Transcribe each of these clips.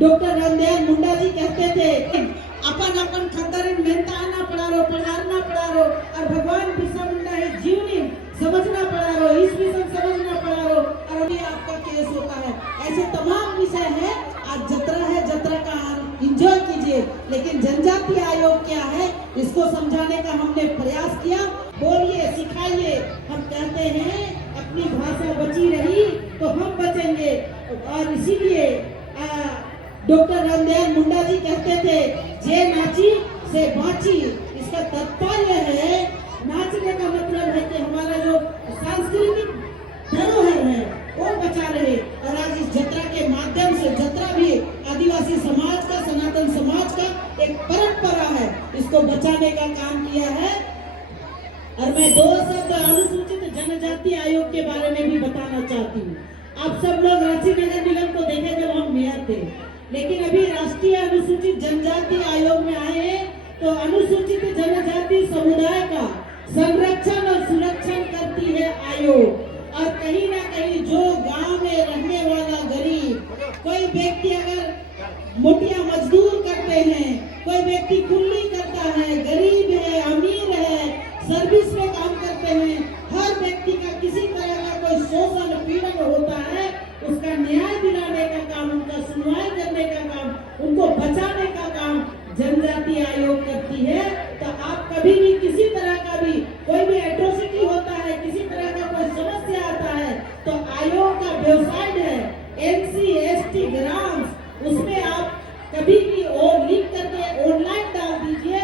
Doctor Ramdayal Munda ji कहते थे अपन अपन खतरिन मेहनताना पड़ारो पढ़ारना पड़ारो और भगवान बिरसा मुंडा है जीवनी समझना पड़ारो ईश्वर समझना पड़ारो और अभी आपका केस होता है। ऐसे तमाम विषय है। आज जत्रा है, जत्रा का एंजॉय कीजिए, लेकिन जनजाति आयोग क्या है इसको समझाने का हमने प्रयास किया। बोलिए, सिखाइए। हम कहते हैं अपनी भाषा बची रही तो हम बचेंगे और इसीलिए डॉक्टर रामदयाल मुंडा जी कहते थे जे नाची से बाची। इसका तात्पर्य है नाचने का मतलब है कि हमारा जो सांस्कृतिक धरोहर है वो बचा रहे। और आज इस जत्रा के माध्यम से, जत्रा भी आदिवासी समाज का, सनातन समाज का एक परंपरा है, इसको बचाने का काम किया है। और मैं दो शब्द अनुसूचित जनजाति आयोग के बारे में भी बताना चाहती हूँ। आप सब लोग रांची नगर निगम को देखे जब हम मेयर थे, लेकिन अभी राष्ट्रीय अनुसूचित जनजाति आयोग में आए हैं तो अनुसूचित जनजाति समुदाय का संरक्षण और सुरक्षण करती है आयोग। और कहीं ना कहीं जो गांव में रहने वाला गरीब, कोई व्यक्ति अगर मोटिया मजदूर करते हैं, कोई व्यक्ति कुल्ली करता है, गरीब है, अमीर है, सर्विस में काम करते हैं, हर व्यक्ति का किसी तरह का कोई शोषण पीड़न होता है, उसका न्याय दिलाने का काम, उनका सुनवाई करने का काम, उनको बचाने का काम जनजाति आयोग करती है। तो आप कभी भी किसी तरह का भी कोई भी एट्रोसिटी होता है, किसी तरह का कोई समस्या आता है, तो आयोग का वेबसाइट है NCST ग्राम्स, उसमें आप कभी भी लिंक करके ऑनलाइन डाल दीजिए,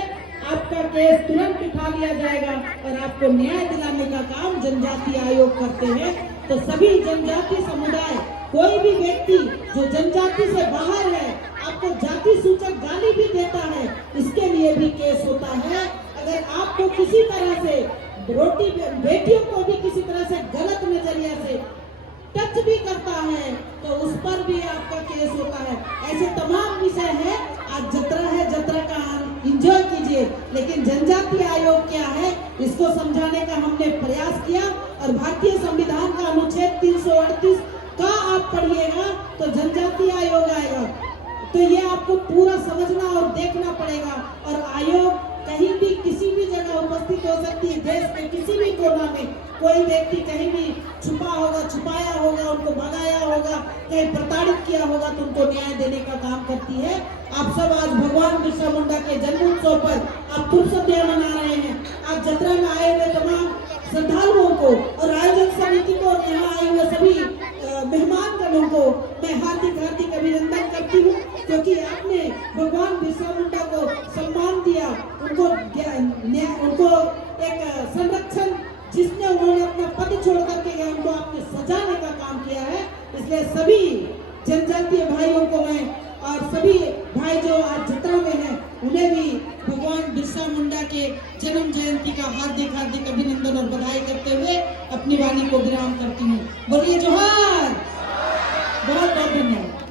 आपका केस तुरंत उठा लिया जाएगा और आपको न्याय दिलाने का काम जनजाति आयोग करते हैं। तो सभी जनजाति समुदाय, कोई भी व्यक्ति जो जनजाति से बाहर है, आपको जाति सूचक गाली भी देता है, इसके लिए भी केस होता है। अगर आपको किसी तरह से रोटी बेटियों को भी किसी तरह से गलत नजरिया से टच भी करता है तो उस पर भी आपका केस होता है। ऐसे तमाम विषय है। आज जत्रा है, जत्रा का एंजॉय कीजिए, लेकिन जनजाति आयोग क्या है इसको समझाने का हमने प्रयास किया। और भारतीय संविधान का अनुच्छेद 338 का आप पढ़िएगा तो जनजाति आयोग आएगा, तो ये आपको पूरा समझना और देखना पड़ेगा। और आयोग कहीं भी किसी भी जगह उपस्थित हो सकती है, देश में किसी भी कोना में कोई व्यक्ति कहीं भी छुपा होगा, छुपाया होगा, उनको भगाया होगा, कहीं प्रताड़ित किया होगा, तो उनको न्याय देने का काम करती है। आप सब आज भगवान बिरसा मुंडा के जन्म उत्सव पर आप फुर्सत मना रहे हैं। आप जत्रा में आए हुए तमाम श्रद्धालुओं को और आयोजक समिति को और यहाँ आए हुए सभी मेहमान गणों को मैं हार्दिक हार्दिक अभिनंदन करती हूँ, क्योंकि आपने भगवान बिरसा मुंडा को सम्मान दिया, उनको एक संरक्षण, जिसने उन्होंने अपना पद छोड़ करके गए, उनको आपने सजाने का काम किया है। इसलिए सभी जनजातीय भाइयों को मैं और सभी भाई जो आज जत्रा में हैं उन्हें भी भगवान बिरसा मुंडा के जन्म जयंती का हार्दिक हार्दिक अभिनंदन और बधाई करते हुए अपनी वाणी को विराम करती हूँ। बोलिए जोहार। बहुत बहुत धन्यवाद।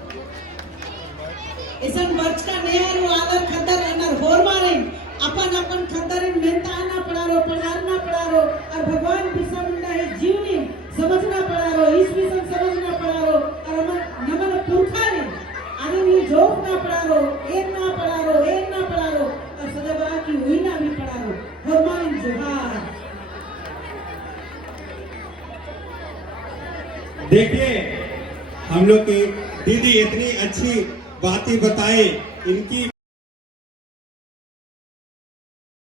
इसन वर्ष का नेहरू आदर खतर अनर होर मारे अपन अपन खतरिन मेहनताना पड़ारो पढ़ारना पड़ारो और भगवान बिरसा मुंडा है जीवनी समझना पड़ारो ईश्वर समझना पड़ारो और नमन पुरखा ने आनंद जोखना पड़ारो एर ना पड़ारो और सदाबा की हुई ना भी पड़ारो। भगवान जोहार। देखिए, हम लोग की दीदी इतनी अच्छी बातें बताए, इनकी